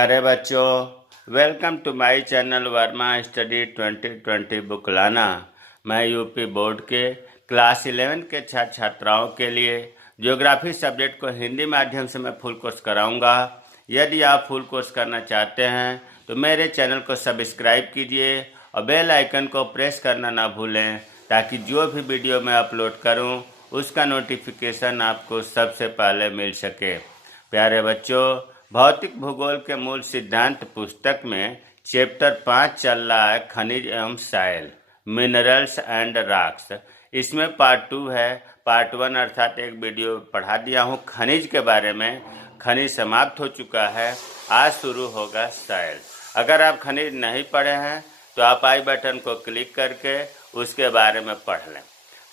प्यारे बच्चों, welcome to my channel Verma study 2020 book लाना। मैं यूपी बोर्ड के क्लास 11 के छात्र छात्राओं के लिए ज्योग्राफी सब्जेक्ट को हिंदी माध्यम से मैं फुल कोर्स कराऊंगा। यदि आप फुल कोर्स करना चाहते हैं तो मेरे चैनल को सब्सक्राइब कीजिए और बेल आइकन को प्रेस करना ना भूलें, ताकि जो भी वीडियो मैं अपलोड करूं उसका नोटिफिकेशन आपको सबसे पहले मिल सके। प्यारे बच्चों, भौतिक भूगोल के मूल सिद्धांत पुस्तक में चैप्टर 5 चल रहा है खनिज एवं साइल, मिनरल्स एंड रॉक्स। इसमें पार्ट 2 है। पार्ट 1 अर्थात एक वीडियो पढ़ा दिया हूँ खनिज के बारे में। खनिज समाप्त हो चुका है, आज शुरू होगा साइल। अगर आप खनिज नहीं पढ़े हैं तो आप आई बटन को क्लिक करके उसके बारे में पढ़ लें।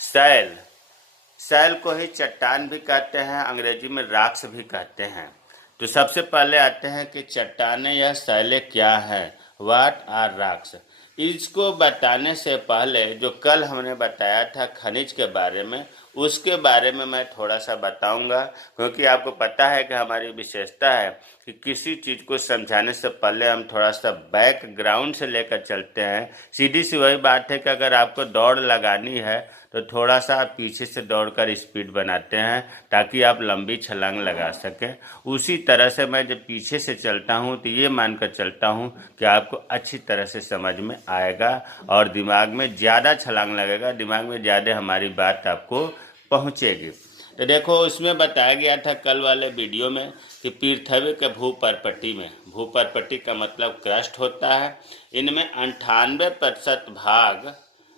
साइल को ही चट्टान भी कहते हैं, अंग्रेजी में रॉक्स भी कहते हैं। तो सबसे पहले आते हैं कि चट्टानें या साइलें क्या हैं, व्हाट आर रॉक्स। इसको बताने से पहले जो कल हमने बताया था खनिज के बारे में, उसके बारे में मैं थोड़ा सा बताऊंगा, क्योंकि आपको पता है कि हमारी विशेषता है कि किसी चीज़ को समझाने से पहले हम थोड़ा सा बैकग्राउंड से लेकर चलते हैं। सीधी सी वही बात है कि अगर आपको दौड़ लगानी है तो थोड़ा सा आप पीछे से दौड़कर स्पीड बनाते हैं ताकि आप लंबी छलांग लगा सकें। उसी तरह से मैं जब पीछे से चलता हूं तो ये मानकर चलता हूं कि आपको अच्छी तरह से समझ में आएगा और दिमाग में ज़्यादा छलांग लगेगा, दिमाग में ज़्यादा हमारी बात आपको पहुंचेगी। तो देखो, उसमें बताया गया था कल वाले वीडियो में कि पृथ्वी के भूपर्पट्टी में, भूपर्पट्टी का मतलब क्रस्ट होता है, इनमें 98% भाग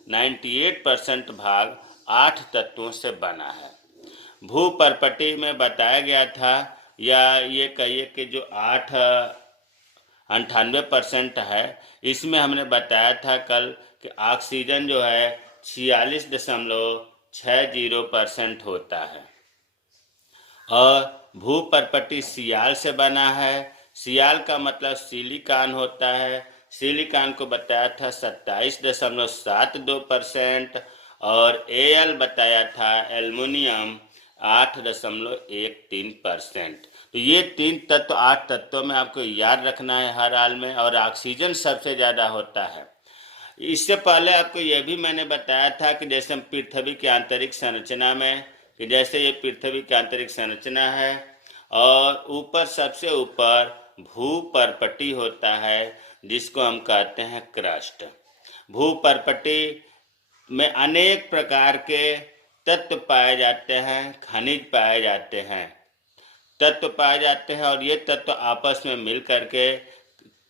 98% भाग 8 तत्वों से बना है। भूपर्पट्टी में बताया गया था, या ये कहिए कि जो 98% है, इसमें हमने बताया था कल कि ऑक्सीजन जो है 46.60% होता है। और भूपर्पट्टी सियाल से बना है। सियाल का मतलब सिलिकॉन होता है। सिलिकॉन को बताया था 27.72% और एल बताया था एल्युमिनियम 8.13%। तो ये 3 तत्व 8 तत्वों में आपको याद रखना है हर हाल में। और ऑक्सीजन सबसे ज़्यादा होता है। इससे पहले आपको यह भी मैंने बताया था कि जैसे हम पृथ्वी की आंतरिक संरचना में, कि जैसे ये पृथ्वी की आंतरिक संरचना है और ऊपर सबसे ऊपर भूपर्पट्टी होता है जिसको हम कहते हैं क्रस्ट। भूपर्पट्टी में अनेक प्रकार के तत्व पाए जाते हैं, खनिज पाए जाते हैं, तत्व पाए जाते हैं और ये तत्व आपस में मिल करके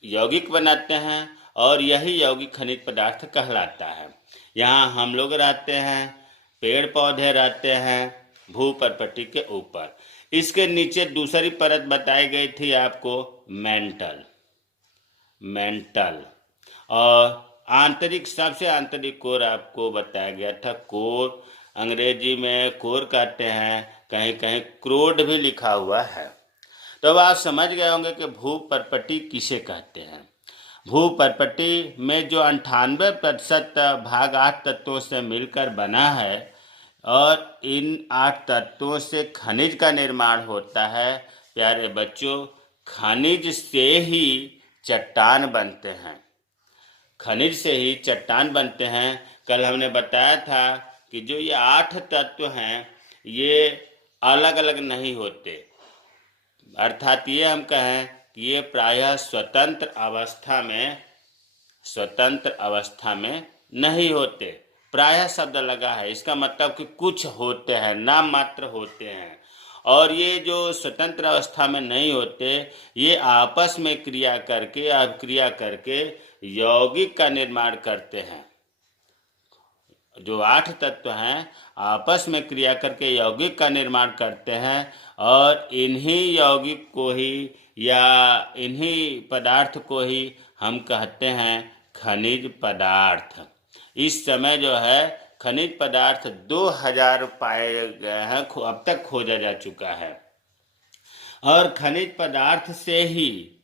यौगिक बनाते हैं और यही यौगिक खनिज पदार्थ कहलाता है। यहाँ हम लोग रहते हैं, पेड़ पौधे रहते हैं भूपर्पट्टी के ऊपर। इसके नीचे दूसरी परत बताई गई थी आपको, मेंटल। और आंतरिक, सबसे आंतरिक कोर आपको बताया गया था, कोर। अंग्रेजी में कोर कहते हैं, कहीं कहीं क्रोड भी लिखा हुआ है। तो अब आप समझ गए होंगे कि भूपर्पट्टी किसे कहते हैं। भूपर्पट्टी में जो 98% भाग 8 तत्वों से मिलकर बना है और इन 8 तत्वों से खनिज का निर्माण होता है। प्यारे बच्चों, खनिज से ही चट्टान बनते हैं, खनिज से ही चट्टान बनते हैं। कल हमने बताया था कि जो ये 8 तत्व हैं ये अलग अलग नहीं होते, अर्थात ये हम कहें कि ये प्रायः स्वतंत्र अवस्था में नहीं होते। प्रायः शब्द लगा है, इसका मतलब कि कुछ होते हैं, नाम मात्र होते हैं। और ये जो स्वतंत्र अवस्था में नहीं होते, ये आपस में क्रिया करके यौगिक का निर्माण करते हैं। जो 8 तत्व हैं आपस में क्रिया करके यौगिक का निर्माण करते हैं और इन्हीं यौगिक को ही या इन्हीं पदार्थ को ही हम कहते हैं खनिज पदार्थ। इस समय जो है खनिज पदार्थ 2000 पाए गए हैं, अब तक खोजा जा चुका है। और खनिज पदार्थ से ही,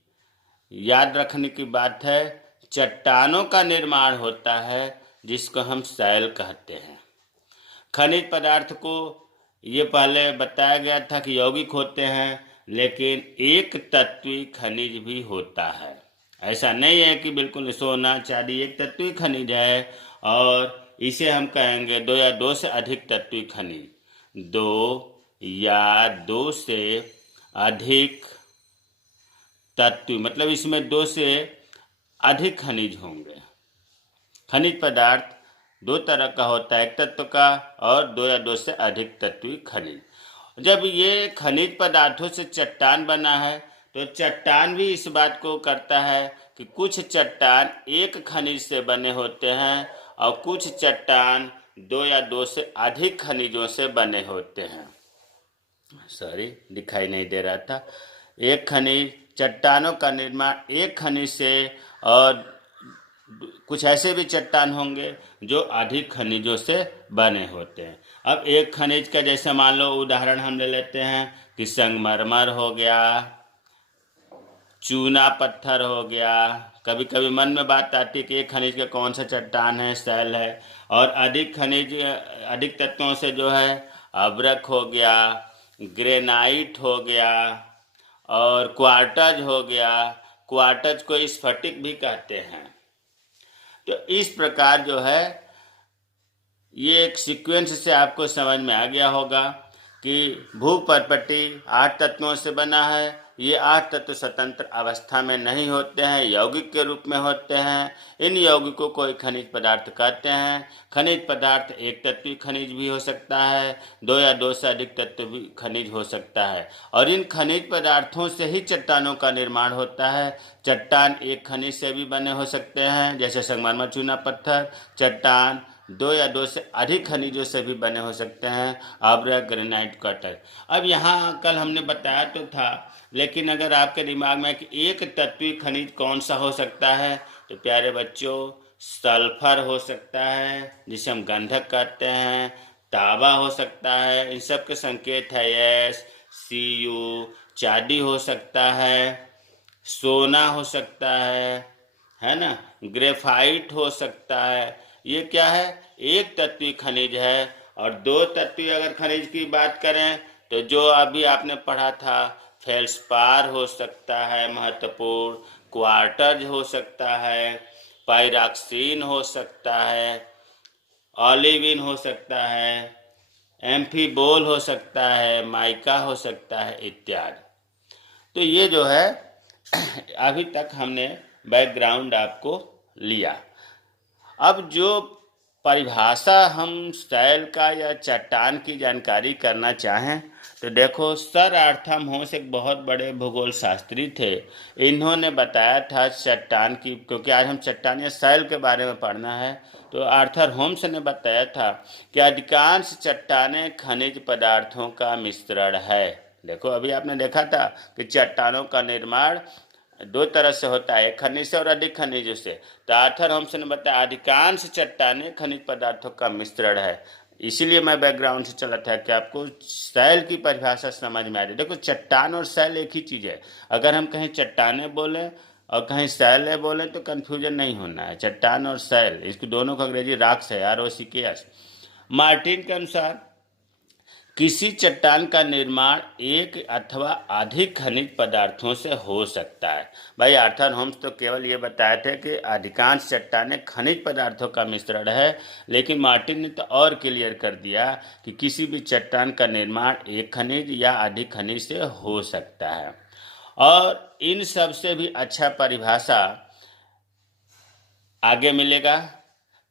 याद रखने की बात है, चट्टानों का निर्माण होता है जिसको हम साइल कहते हैं। खनिज पदार्थ को ये पहले बताया गया था कि यौगिक होते हैं, लेकिन एक तत्वीय खनिज भी होता है। ऐसा नहीं है कि बिल्कुल सोना चांदी एक तत्वीय खनिज है और इसे हम कहेंगे दो या दो से अधिक तत्वीय खनिज। दो या दो से अधिक तत्व मतलब इसमें दो से अधिक खनिज होंगे। खनिज पदार्थ दो तरह का होता है, एक तत्व का और दो या दो से अधिक तत्वीय खनिज। जब ये खनिज पदार्थों से चट्टान बना है तो चट्टान भी इस बात को करता है कि कुछ चट्टान एक खनिज से बने होते हैं और कुछ चट्टान दो या दो से अधिक खनिजों से बने होते हैं। सॉरी, दिखाई नहीं दे रहा था। एक खनिज, चट्टानों का निर्माण एक खनिज से और कुछ ऐसे भी चट्टान होंगे जो अधिक खनिजों से बने होते हैं। अब एक खनिज का जैसे मान लो उदाहरण हम ले लेते हैं कि संगमरमर हो गया, चूना पत्थर हो गया। कभी कभी मन में बात आती है कि एक खनिज का कौन सा चट्टान है, शैल है। और अधिक खनिज, अधिक तत्वों से जो है अभ्रक हो गया, ग्रेनाइट हो गया और क्वार्टज हो गया। क्वार्टज को स्फटिक भी कहते हैं। तो इस प्रकार जो है ये एक सीक्वेंस से आपको समझ में आ गया होगा कि भूपर्पटी 8 तत्वों से बना है। ये 8 तत्व स्वतंत्र अवस्था में नहीं होते हैं, यौगिक के रूप में होते हैं। इन यौगिकों को खनिज पदार्थ कहते हैं। खनिज पदार्थ एक तत्वीय खनिज भी हो सकता है, दो या दो से अधिक तत्व खनिज हो सकता है। और इन खनिज पदार्थों से ही चट्टानों का निर्माण होता है। चट्टान एक खनिज से भी बने हो सकते हैं, जैसे संगमरमर, चूना पत्थर। चट्टान दो या दो से अधिक खनिजों से भी बने हो सकते हैं, अभ्रक, ग्रेनाइट, क्वार्टज। अब यहाँ कल हमने बताया तो था, लेकिन अगर आपके दिमाग में कि एक तत्वीय खनिज कौन सा हो सकता है, तो प्यारे बच्चों सल्फर हो सकता है जिसे हम गंधक कहते हैं, तांबा हो सकता है, इन सब के संकेत है एस, Cu। चांदी हो सकता है, सोना हो सकता है ना, ग्रेफाइट हो सकता है। ये क्या है, एक तत्वीय खनिज है। और दो तत्वीय अगर खनिज की बात करें तो जो अभी आपने पढ़ा था, फेल्सपार हो सकता है महत्वपूर्ण, क्वार्टज हो सकता है, पाइरॉक्सीन हो सकता है, ऑलिविन हो सकता है, एम्फीबोल हो सकता है, माइका हो सकता है इत्यादि। तो ये जो है अभी तक हमने बैकग्राउंड आपको लिया। अब जो परिभाषा हम शैल का या चट्टान की जानकारी करना चाहें तो देखो, सर आर्थर होम्स एक बहुत बड़े भूगोल शास्त्री थे। इन्होंने बताया था चट्टान की, क्योंकि आज हम चट्टान या शैल के बारे में पढ़ना है, तो आर्थर होम्स ने बताया था कि अधिकांश चट्टानें खनिज पदार्थों का मिश्रण है। देखो अभी आपने देखा था कि चट्टानों का निर्माण दो तरह से होता है, एक खनिज से और अधिक खनिजों से। तो आर्थर होम्स ने बताया अधिकांश चट्टानें खनिज पदार्थों का मिश्रण है। इसीलिए मैं बैकग्राउंड से चला था कि आपको शैल की परिभाषा समझ में आ रही। देखो चट्टान और शैल एक ही चीज़ है। अगर हम कहीं चट्टानें बोलें और कहीं शैल बोलें तो कन्फ्यूजन नहीं होना है। चट्टान और शैल, इसको दोनों का अंग्रेजी रॉक्स है, ROCKS। मार्टिन के अनुसार किसी चट्टान का निर्माण एक अथवा अधिक खनिज पदार्थों से हो सकता है। भाई आर्थर होम्स तो केवल ये बताए थे कि अधिकांश चट्टानें खनिज पदार्थों का मिश्रण है, लेकिन मार्टिन ने तो और क्लियर कर दिया कि किसी भी चट्टान का निर्माण एक खनिज या अधिक खनिज से हो सकता है। और इन सब से भी अच्छा परिभाषा आगे मिलेगा।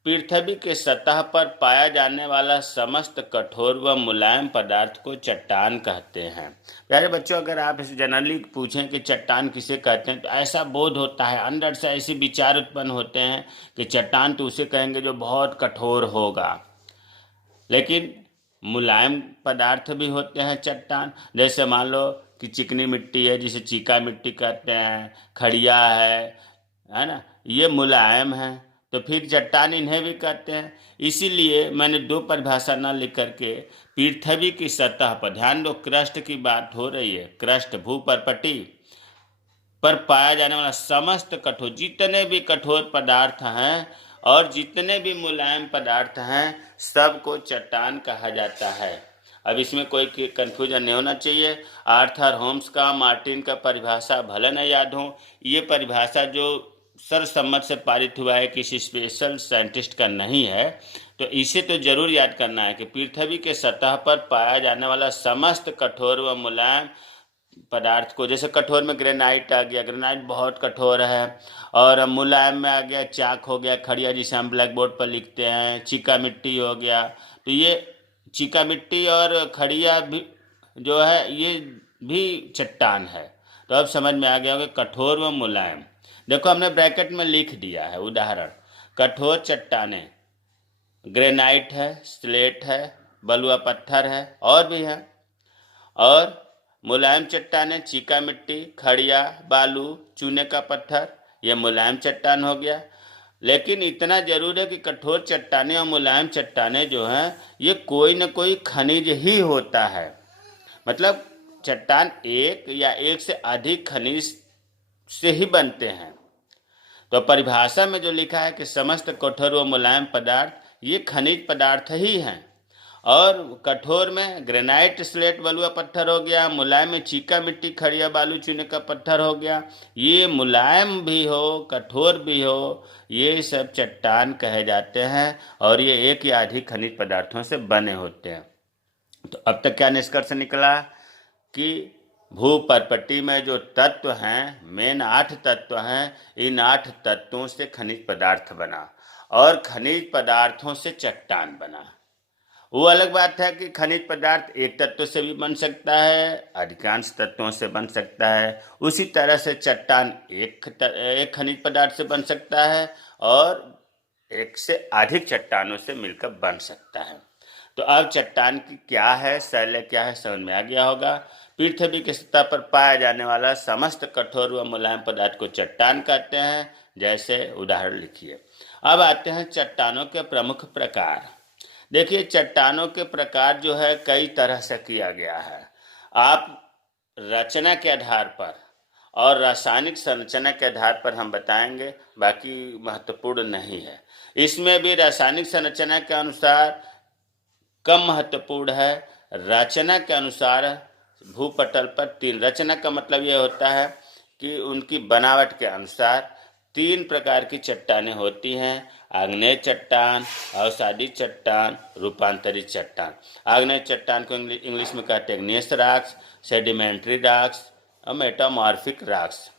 पृथ्वी के सतह पर पाया जाने वाला समस्त कठोर व मुलायम पदार्थ को चट्टान कहते हैं। प्यारे बच्चों, अगर आप इस जनरली पूछें कि चट्टान किसे कहते हैं तो ऐसा बोध होता है, अंदर से ऐसे विचार उत्पन्न होते हैं कि चट्टान तो उसे कहेंगे जो बहुत कठोर होगा। लेकिन मुलायम पदार्थ भी होते हैं चट्टान। जैसे मान लो कि चिकनी मिट्टी है जिसे चीका मिट्टी कहते हैं, खड़िया है ना, ये मुलायम है। तो फिर चट्टान इन्हें भी कहते हैं। इसीलिए मैंने दो परिभाषा न लिख करके पृथ्वी की सतह पर, ध्यान दो क्रस्ट की बात हो रही है, क्रस्ट भूपर्पटी पर पाया जाने वाला समस्त कठोर, जितने भी कठोर पदार्थ हैं और जितने भी मुलायम पदार्थ हैं सबको चट्टान कहा जाता है। अब इसमें कोई कन्फ्यूजन नहीं होना चाहिए। आर्थर होम्स का, मार्टिन का परिभाषा भले न याद हो, ये परिभाषा जो सर्वसम्मत से पारित हुआ है, किसी स्पेशल साइंटिस्ट का नहीं है, तो इसे तो जरूर याद करना है कि पृथ्वी के सतह पर पाया जाने वाला समस्त कठोर व मुलायम पदार्थ को, जैसे कठोर में ग्रेनाइट आ गया, ग्रेनाइट बहुत कठोर है, और मुलायम में आ गया चाक हो गया, खड़िया जिसे हम ब्लैक बोर्ड पर लिखते हैं, चीका मिट्टी हो गया। तो ये चीका मिट्टी और खड़िया भी जो है ये भी चट्टान है। तो अब समझ में आ गया होगा कठोर व मुलायम। देखो हमने ब्रैकेट में लिख दिया है उदाहरण, कठोर चट्टानें ग्रेनाइट है, स्लेट है, बलुआ पत्थर है और भी है, और मुलायम चट्टानें चीका मिट्टी, खड़िया, बालू, चूने का पत्थर, ये मुलायम चट्टान हो गया। लेकिन इतना जरूर है कि कठोर चट्टानें और मुलायम चट्टानें जो हैं ये कोई न कोई खनिज ही होता है। मतलब चट्टान एक या एक से अधिक खनिज से ही बनते हैं। तो परिभाषा में जो लिखा है कि समस्त कठोर व मुलायम पदार्थ ये खनिज पदार्थ ही हैं, और कठोर में ग्रेनाइट, स्लेट, बलुआ पत्थर हो गया, मुलायम में चीका मिट्टी, खड़िया, बालू, चूने का पत्थर हो गया। ये मुलायम भी हो, कठोर भी हो, ये सब चट्टान कहे जाते हैं, और ये एक या अधिक खनिज पदार्थों से बने होते हैं। तो अब तक क्या निष्कर्ष निकला कि भूपर्पटी में जो तत्व हैं, मेन 8 तत्व हैं, इन 8 तत्वों से खनिज पदार्थ बना, और खनिज पदार्थों से चट्टान बना। वो अलग बात है कि खनिज पदार्थ एक तत्व से भी बन सकता है, अधिकांश तत्वों से बन सकता है। उसी तरह से चट्टान एक खनिज पदार्थ से बन सकता है, और एक से अधिक चट्टानों से मिलकर बन सकता है। तो अब चट्टान की क्या है, शैली क्या है, समझ में आ गया होगा। पृथ्वी की सतह पर पाया जाने वाला समस्त कठोर व मुलायम पदार्थ को चट्टान कहते हैं। जैसे उदाहरण लिखिए। अब आते हैं चट्टानों के प्रमुख प्रकार। देखिए चट्टानों के प्रकार जो है कई तरह से किया गया है। आप रचना के आधार पर और रासायनिक संरचना के आधार पर हम बताएंगे, बाकी महत्वपूर्ण नहीं है। इसमें भी रासायनिक संरचना के अनुसार कम महत्वपूर्ण है, रचना के अनुसार भूपटल पर 3, रचना का मतलब यह होता है कि उनकी बनावट के अनुसार 3 प्रकार की चट्टानें होती हैं। आग्नेय चट्टान, अवसादी चट्टान, रूपांतरित चट्टान। आग्नेय चट्टान को इंग्लिश में कहते हैं इग्नियस रॉक्स, सेडिमेंट्री रॉक्स और मेटामॉर्फिक रॉक्स।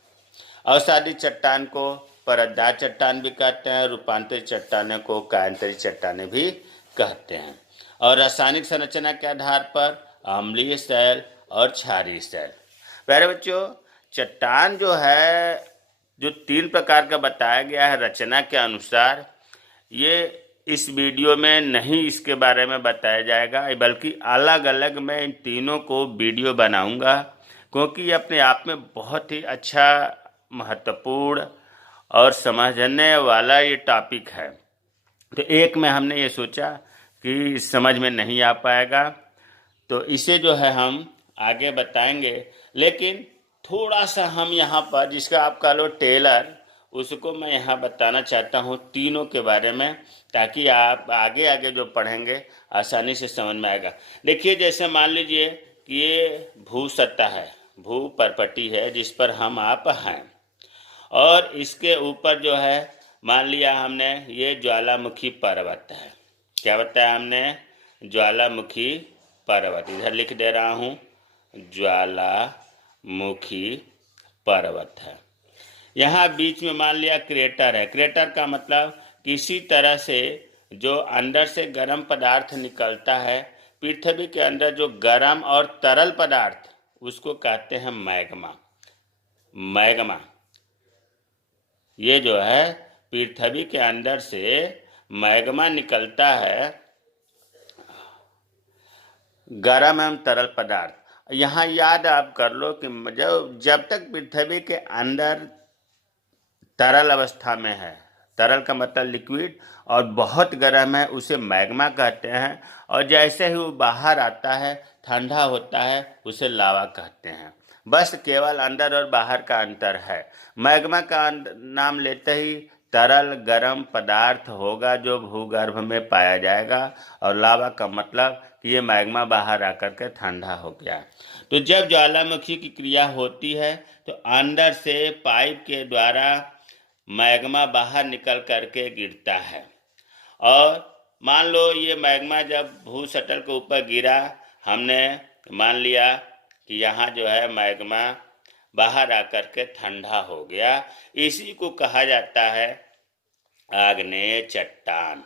अवसादी चट्टान को परतदार चट्टान भी कहते हैं, रूपांतरित चट्टानों को कायांतरित चट्टानें भी कहते हैं। और रासायनिक संरचना के आधार पर अम्लीय शैल और क्षारीय शैल। प्यारे बच्चों, चट्टान जो है जो 3 प्रकार का बताया गया है रचना के अनुसार, ये इस वीडियो में नहीं इसके बारे में बताया जाएगा, बल्कि अलग अलग मैं इन तीनों को वीडियो बनाऊंगा, क्योंकि ये अपने आप में बहुत ही अच्छा, महत्वपूर्ण और समझने वाला ये टॉपिक है। तो एक में हमने ये सोचा कि समझ में नहीं आ पाएगा, तो इसे जो है हम आगे बताएंगे। लेकिन थोड़ा सा हम यहाँ पर, जिसका आप कह लो टेलर, उसको मैं यहाँ बताना चाहता हूँ तीनों के बारे में, ताकि आप आगे आगे जो पढ़ेंगे आसानी से समझ में आएगा। देखिए जैसे मान लीजिए कि ये भू सतह है, भू परपटी है जिस पर हम आप हैं, और इसके ऊपर जो है मान लिया हमने ये ज्वालामुखी पर्वत है। क्या बताया हमने? ज्वालामुखी पर्वत। इधर लिख दे रहा हूँ, ज्वालामुखी पर्वत है। यहाँ बीच में मान लिया क्रेटर है। क्रेटर का मतलब किसी तरह से जो अंदर से गर्म पदार्थ निकलता है, पृथ्वी के अंदर जो गर्म और तरल पदार्थ, उसको कहते हैं मैग्मा। मैग्मा ये जो है पृथ्वी के अंदर से मैग्मा निकलता है, गर्म एवं तरल पदार्थ। यहाँ याद आप कर लो कि जब तक पृथ्वी के अंदर तरल अवस्था में है, तरल का मतलब लिक्विड, और बहुत गर्म है, उसे मैग्मा कहते हैं। और जैसे ही वो बाहर आता है, ठंडा होता है, उसे लावा कहते हैं। बस केवल अंदर और बाहर का अंतर है। मैग्मा का नाम लेते ही तरल गर्म पदार्थ होगा जो भूगर्भ में पाया जाएगा। और लावा का मतलब कि ये मैग्मा बाहर आकर के ठंडा हो गया। तो जब ज्वालामुखी की क्रिया होती है तो अंदर से पाइप के द्वारा मैग्मा बाहर निकल करके गिरता है। और मान लो ये मैग्मा जब भूसतल के ऊपर गिरा, हमने मान लिया कि यहाँ जो है मैग्मा बाहर आकर के ठंडा हो गया। इसी को कहा जाता है आग्नेय चट्टान।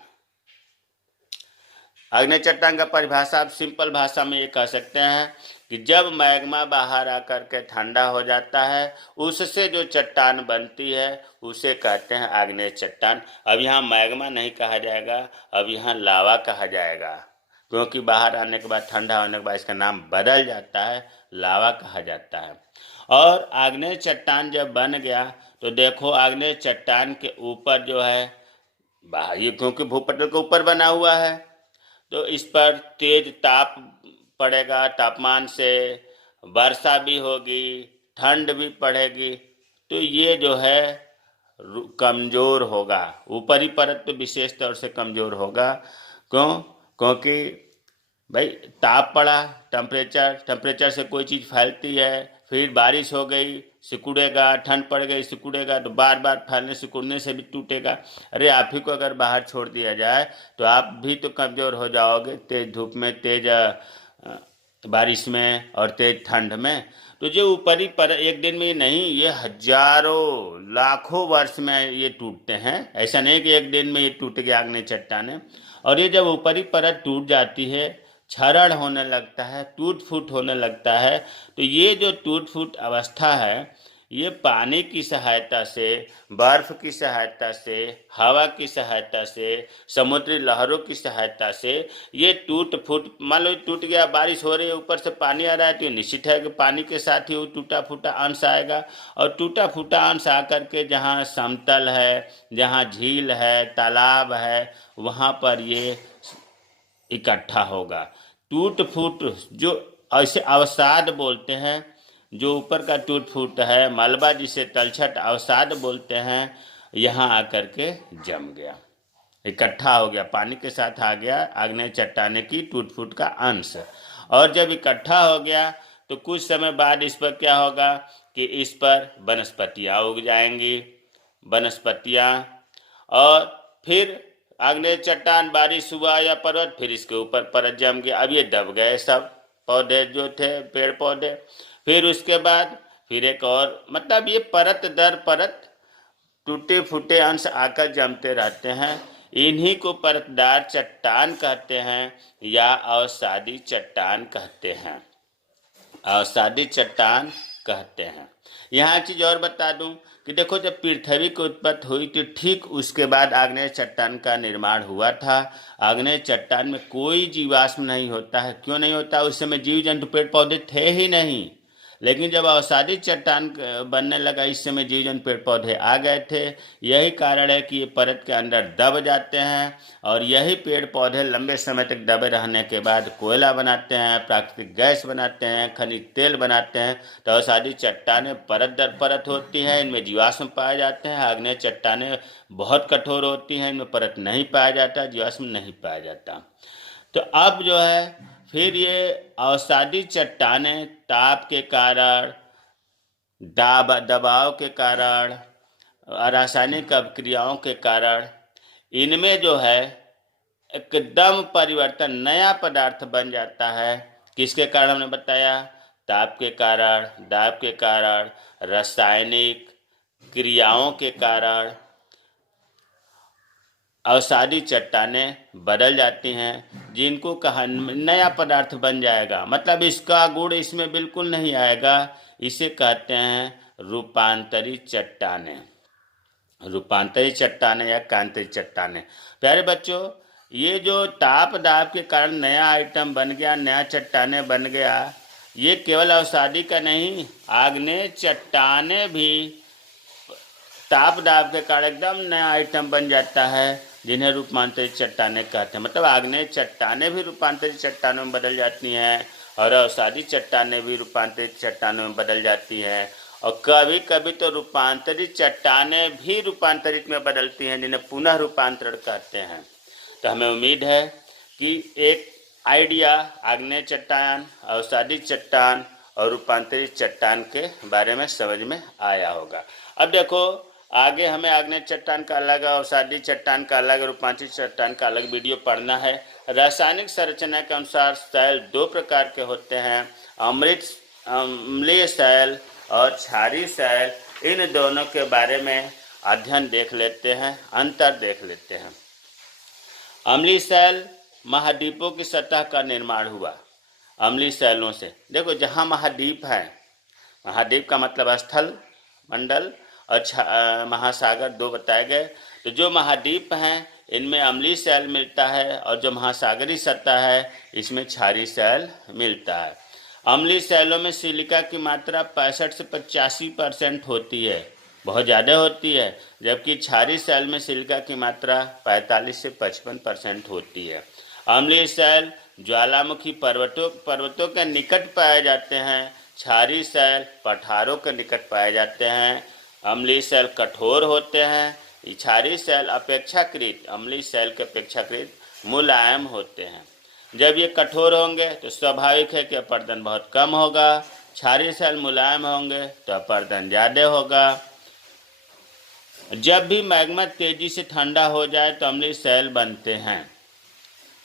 आग्नेय चट्टान का परिभाषा आप सिंपल भाषा में ये कह सकते हैं कि जब मैग्मा बाहर आकर के ठंडा हो जाता है उससे जो चट्टान बनती है उसे कहते हैं आग्नेय चट्टान। अब यहाँ मैग्मा नहीं कहा जाएगा, अब यहाँ लावा कहा जाएगा, क्योंकि बाहर आने के बाद ठंडा होने के बाद इसका नाम बदल जाता है, लावा कहा जाता है। और आग्नेय चट्टान जब बन गया तो देखो आग्नेय चट्टान के ऊपर जो है ये क्योंकि भूपटल के ऊपर बना हुआ है तो इस पर तेज ताप पड़ेगा, तापमान से वर्षा भी होगी, ठंड भी पड़ेगी, तो ये जो है कमज़ोर होगा। ऊपरी परत तो विशेष तौर से कमज़ोर होगा। क्योंकि भाई ताप पड़ा, टेम्परेचर से कोई चीज़ फैलती है, फिर बारिश हो गई सिकुड़ेगा, ठंड पड़ गई सिकुड़ेगा, तो बार बार फैलने सिकुड़ने से भी टूटेगा। अरे आप ही को अगर बाहर छोड़ दिया जाए तो आप भी तो कमज़ोर हो जाओगे, तेज़ धूप में, तेज़ बारिश में और तेज़ ठंड में। तो जो ऊपरी पर एक दिन में नहीं, ये हजारों लाखों वर्ष में ये टूटते हैं। ऐसा नहीं कि एक दिन में ये टूट गया आग्नेय चट्टानें। और ये जब ऊपरी परत टूट जाती है, क्षरण होने लगता है, टूट फूट होने लगता है, तो ये जो टूट फूट अवस्था है ये पानी की सहायता से, बर्फ की सहायता से, हवा की सहायता से, समुद्री लहरों की सहायता से ये टूट फूट, मान लो टूट गया, बारिश हो रही है, ऊपर से पानी आ रहा है, तो ये निश्चित है कि पानी के साथ ही वो टूटा फूटा अंश आएगा। और टूटा फूटा अंश आकर के जहाँ समतल है, जहाँ झील है, तालाब है, वहाँ पर ये इकट्ठा होगा। टूट फूट जो ऐसे अवसाद बोलते हैं, जो ऊपर का टूट फूट है, मलबा जिसे तलछट अवसाद बोलते हैं, यहाँ आकर के जम गया, इकट्ठा हो गया, पानी के साथ आ गया आग्नेय चट्टाने की टूट फूट का अंश। और जब इकट्ठा हो गया तो कुछ समय बाद इस पर क्या होगा कि इस पर वनस्पतियाँ उग जाएंगी, वनस्पतियाँ। और फिर आग्नेय चट्टान, बारिश हुआ या पर्वत, फिर इसके ऊपर परत जम गया, अब ये दब गए सब पौधे जो थे, पेड़ पौधे। फिर उसके बाद फिर एक और, मतलब ये परत दर परत टूटे फूटे अंश आकर जमते रहते हैं। इन्हीं को परतदार चट्टान कहते हैं या अवसादी चट्टान कहते हैं, अवसादी चट्टान कहते हैं। यहाँ चीज़ और बता दूं कि देखो जब पृथ्वी की उत्पत्ति हुई तो ठीक उसके बाद आग्नेय चट्टान का निर्माण हुआ था। आग्नेय चट्टान में कोई जीवाश्म नहीं होता है। क्यों नहीं होता? उस समय जीव जंतु पेड़ पौधे थे ही नहीं। लेकिन जब अवसादी चट्टान बनने लगा, इस समय जीव जंतु पेड़ पौधे आ गए थे। यही कारण है कि ये परत के अंदर दब जाते हैं और यही पेड़ पौधे लंबे समय तक दबे रहने के बाद कोयला बनाते हैं, प्राकृतिक गैस बनाते हैं, खनिज तेल बनाते हैं। तो अवसादी चट्टानें परत दर परत होती हैं, इनमें जीवाश्म पाए जाते हैं। आग्नेय चट्टानें बहुत कठोर होती हैं, इनमें परत नहीं पाया जाता, जीवाश्म नहीं पाया जाता। तो अब जो है फिर ये अवसादी चट्टानें ताप के कारण, दबाव के कारण, रासायनिक अभिक्रियाओं के कारण इनमें जो है एकदम परिवर्तन, नया पदार्थ बन जाता है। किसके कारण? हमने बताया, ताप के कारण, दाब के कारण, रासायनिक क्रियाओं के कारण अवसादी चट्टानें बदल जाती हैं, जिनको कहा नया पदार्थ बन जाएगा, मतलब इसका गुण इसमें बिल्कुल नहीं आएगा। इसे कहते हैं रूपांतरित चट्टानें, रूपांतरित चट्टानें या कांतरित चट्टानें। प्यारे बच्चों, ये जो ताप दाब के कारण नया आइटम बन गया, नया चट्टानें बन गया, ये केवल अवसादी का नहीं, आग्नेय चट्टानें भी ताप दाब के कारण एकदम नया आइटम बन जाता है, जिन्हें रूपांतरित चट्टानें कहते हैं। मतलब आग्नेय चट्टानें भी रूपांतरित चट्टानों में बदल जाती हैं और अवसादी चट्टानें भी रूपांतरित चट्टानों में बदल जाती हैं। और कभी कभी तो रूपांतरित चट्टानें भी रूपांतरित में बदलती हैं, जिन्हें पुनः रूपांतरण कहते हैं। तो हमें उम्मीद है कि एक आइडिया आग्नेय चट्टान, अवसादी चट्टान और रूपांतरित चट्टान के बारे में समझ में आया होगा। अब देखो, आगे हमें आग्नेय चट्टान का अलग, अवसादी चट्टान का अलग, रूपांतरित चट्टान का अलग वीडियो पढ़ना है। रासायनिक संरचना के अनुसार सैल दो प्रकार के होते हैं, अम्लीय सैल और क्षारीय सैल। इन दोनों के बारे में अध्ययन देख लेते हैं, अंतर देख लेते हैं। अम्लीय सैल महाद्वीपों की सतह का निर्माण हुआ। अम्लीय सैलों से देखो, जहाँ महाद्वीप है, महाद्वीप का मतलब स्थल मंडल और महासागर दो बताए गए। तो जो महाद्वीप हैं इनमें अम्लीय सैल मिलता है, और जो महासागरीय सतह है इसमें क्षारीय सैल मिलता है। अम्लीय सैलों में सिलिका की मात्रा 65 से 85% होती है, बहुत ज़्यादा होती है, जबकि क्षारीय सैल में सिलिका की मात्रा 45 से 55% होती है। अम्लीय सैल ज्वालामुखी पर्वतों के निकट पाए जाते हैं, क्षारीय सैल पठारों के निकट पाए जाते हैं। अम्लीय सैल कठोर होते हैं, क्षारीय सैल अपेक्षाकृत अम्लीय सैल के अपेक्षाकृत मुलायम होते हैं। जब ये कठोर होंगे तो स्वाभाविक है कि अपरदन बहुत कम होगा, क्षारीय सैल मुलायम होंगे तो अपरदन ज़्यादा होगा। जब भी मैग्मा तेजी से ठंडा हो जाए तो अम्लीय सैल बनते हैं।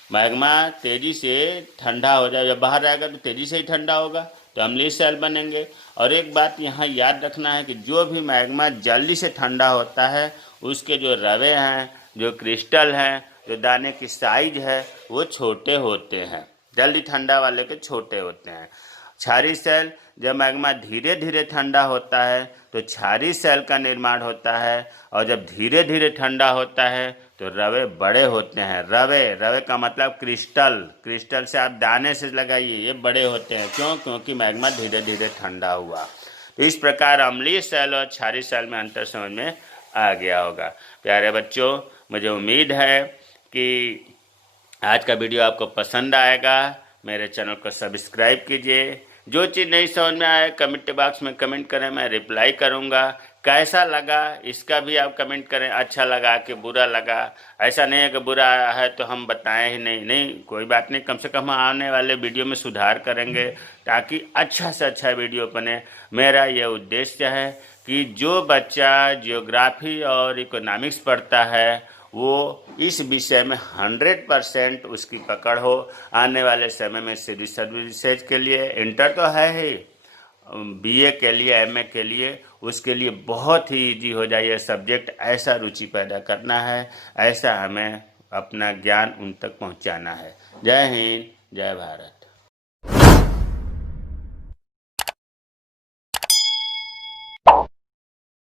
मैग्मा तेजी से ठंडा हो जाए, जब बाहर आएगा तो तेजी से ही ठंडा होगा तो अम्लीय सैल बनेंगे। और एक बात यहाँ याद रखना है कि जो भी मैग्मा जल्दी से ठंडा होता है उसके जो रवे हैं, जो क्रिस्टल हैं, जो दाने की साइज है वो छोटे होते हैं, जल्दी ठंडा वाले के छोटे होते हैं। क्षारीय सैल जब मैग्मा धीरे धीरे ठंडा होता है तो क्षारीय सैल का निर्माण होता है, और जब धीरे धीरे ठंडा होता है तो रवे बड़े होते हैं। रवे का मतलब क्रिस्टल से आप दाने से लगाइए, ये बड़े होते हैं। क्यों? क्योंकि मैग्मा धीरे धीरे ठंडा हुआ। तो इस प्रकार अम्लीय सैल और क्षारीय सैल में अंतर समझ में आ गया होगा। प्यारे बच्चों, मुझे उम्मीद है कि आज का वीडियो आपको पसंद आएगा। मेरे चैनल को सब्सक्राइब कीजिए। जो चीज़ नहीं समझ में आए कमेंट बॉक्स में कमेंट करें, मैं रिप्लाई करूँगा। कैसा लगा इसका भी आप कमेंट करें, अच्छा लगा कि बुरा लगा। ऐसा नहीं है कि बुरा है तो हम बताएं ही नहीं, कोई बात नहीं, कम से कम आने वाले वीडियो में सुधार करेंगे ताकि अच्छा से अच्छा वीडियो बने। मेरा ये उद्देश्य है कि जो बच्चा जियोग्राफी और इकोनॉमिक्स पढ़ता है वो इस विषय में 100% उसकी पकड़ हो। आने वाले समय में सिविल सर्विसेज के लिए, इंटर तो है ही, बीए के लिए, एमए के लिए, उसके लिए बहुत ही इजी हो जाए ये सब्जेक्ट। ऐसा रुचि पैदा करना है, ऐसा हमें अपना ज्ञान उन तक पहुंचाना है। जय हिंद, जय भारत।